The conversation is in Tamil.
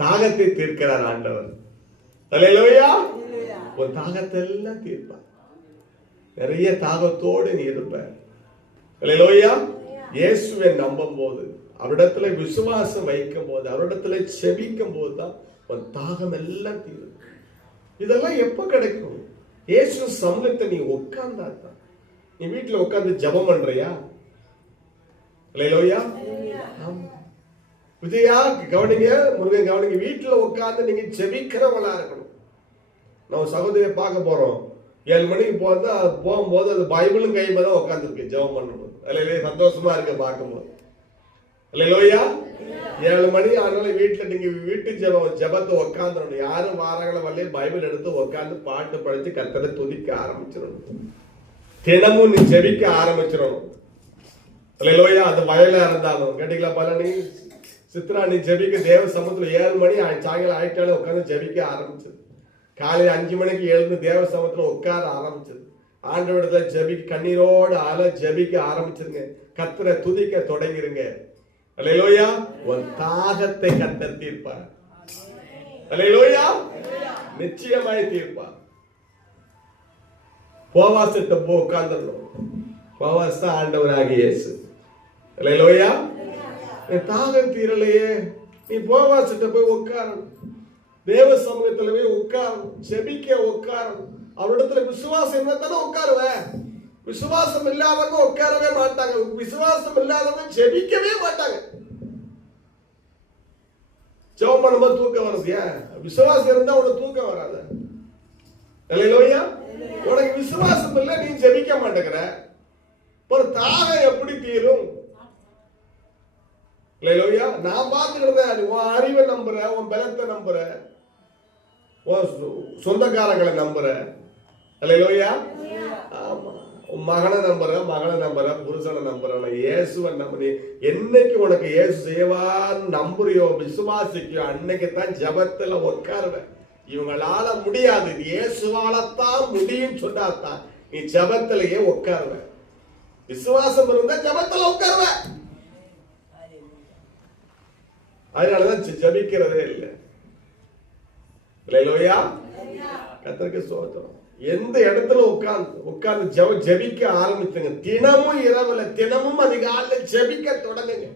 தாகத்தை தீர்க்கிறார் ஆண்டவர். அல்லேலூயா. உன் தாகத்தை எல்லாம் தீர்ப்பார். நிறைய தாகத்தோடு நீ இருப்ப. அல்லேலூயா. இயேசுவை நம்பும் போது, அவரிடத்துல விசுவாசம் வைக்கும் போது, அவரிடத்துல செபிக்கும் போது தான் உன் தாகம் எல்லாம் தீரும். இதெல்லாம் எப்ப கிடைக்கும்? இயேசு சமூகத்தை நீ உட்கார்ந்தாதான். நீ வீட்டுல உட்கார்ந்து ஜெபம் பண்றியா? அல்லேலூயா. விஜயா கவனிங்க, முருகன் கவனிங்க, வீட்டுல உட்கார்ந்து நீங்க ஜெபிக்கிறவங்களா இருக்கணும். நம்ம சகோதரியை பார்க்க போறோம். 7 மணிக்கு போகும்போது அது பைபிளும் கையில தான் உட்காந்துருக்கு ஜெபம் பண்ணும்போது. அல்லேலூயா. சந்தோஷமா இருக்கு பார்க்கும்போது. அல்லேலூயா. 7 மணி ஆனாலும் வீட்டுல நீங்க வீட்டு ஜெபத்தை உட்காந்துடணும். யாரும் வாராங்கள வரலையே பைபிள் எடுத்து உட்காந்து பாட்டு படிச்சு கர்த்தரை துதிக்க ஆரம்பிச்சிடணும். தினமும் நீ ஜெபிக்க ஆரம்பிச்சிடணும். அல்லேலூயா. அது வயலா இருந்தாலும் கேட்டீங்களா பலனி சித்ரா, நீ ஜெபிக்க தேவ சமூகத்துல 7 மணி சாயங்காலம் ஆயிட்டாலும் உட்காந்து ஜெபிக்க ஆரம்பிச்சது. காலையில 5 மணிக்கு எழுந்து தேவ சமூகத்துல உட்கார ஆரம்பிச்சது. ஆண்டவரிடத்துல ஜெபிக்க கண்ணீரோடு ஜெபிக்க ஆரம்பிச்சிருங்க. கர்த்தரை துதிக்க தொடங்கிருங்க. அல்லேலூயா. உன் தாகத்தை கர்த்தர் தீர்ப்பார். அல்லேலூயா. நிச்சயமாய் தீர்ப்பார். போவாசிட்ட போ உட்கார்ந்துடணும். போவாஸ் தான் ஆண்டவராகிய இயேசு. அல்லேலூயா. தாகம் தீரலையே, நீ போவாசிட்ட போய் உட்காரணும். தேவ சமூகத்துல போய் உட்காரணும். ஜெபிக்க உட்காரணும். அவரிடத்துல விசுவாசம் இருந்தா தானே உட்காருவேன். விசுவாசம் இல்லாதவங்க உட்காரவே மாட்டாங்க. விசுவாசம் இல்லாதவங்க ஜெபிக்கவே மாட்டாங்க. ஜெபம் பண்ணும்போது தூக்கம் வருது. ஏன்? விசுவாசம் இருந்தா உனக்கு தூக்கம் வராது. அல்லேலூயா. உனக்கு விசுவாசம் இல்லை, நீ ஜெபிக்க மாட்டேங்கிற. ஒரு தாகம் எப்படி தீரும்? அல்லேலூயா. நான் பார்த்துக்கிறேன். உன் அறிவை நம்புற, உன் பலத்தை நம்புற, உன் சொந்தக்காரங்களை நம்புற. அல்லேலூயா. ஆமா. உன் மகனை நம்புற, புருஷனை நம்புற, இயேசுவை நம்புற. என்னைக்கு உனக்கு இயேசு செய்வான்னு நம்புறியோ, விசுவாசிக்கியோ, அன்னைக்கு தான் ஜெபத்துல உட்காருவேன். இவங்களால முடியாது, இயேசுவாலத்தான் முடியும் சொன்னாதான் நீ ஜெபத்திலேயே உட்காருவ. விசுவாசம் இருந்தா ஜெபத்துல உட்காருவ. அதனாலதான் ஜெபிக்கிறதே இல்லை. அல்லேலூயா. கர்த்தருக்கு ஸ்தோத்திரம். எந்த இடத்துல உட்கார்ந்து ஜெபிக்க ஆரம்பிச்சுங்க. தினமும் இரவுல, தினமும் அதிகாலையில ஜெபிக்க தொடங்குங்க.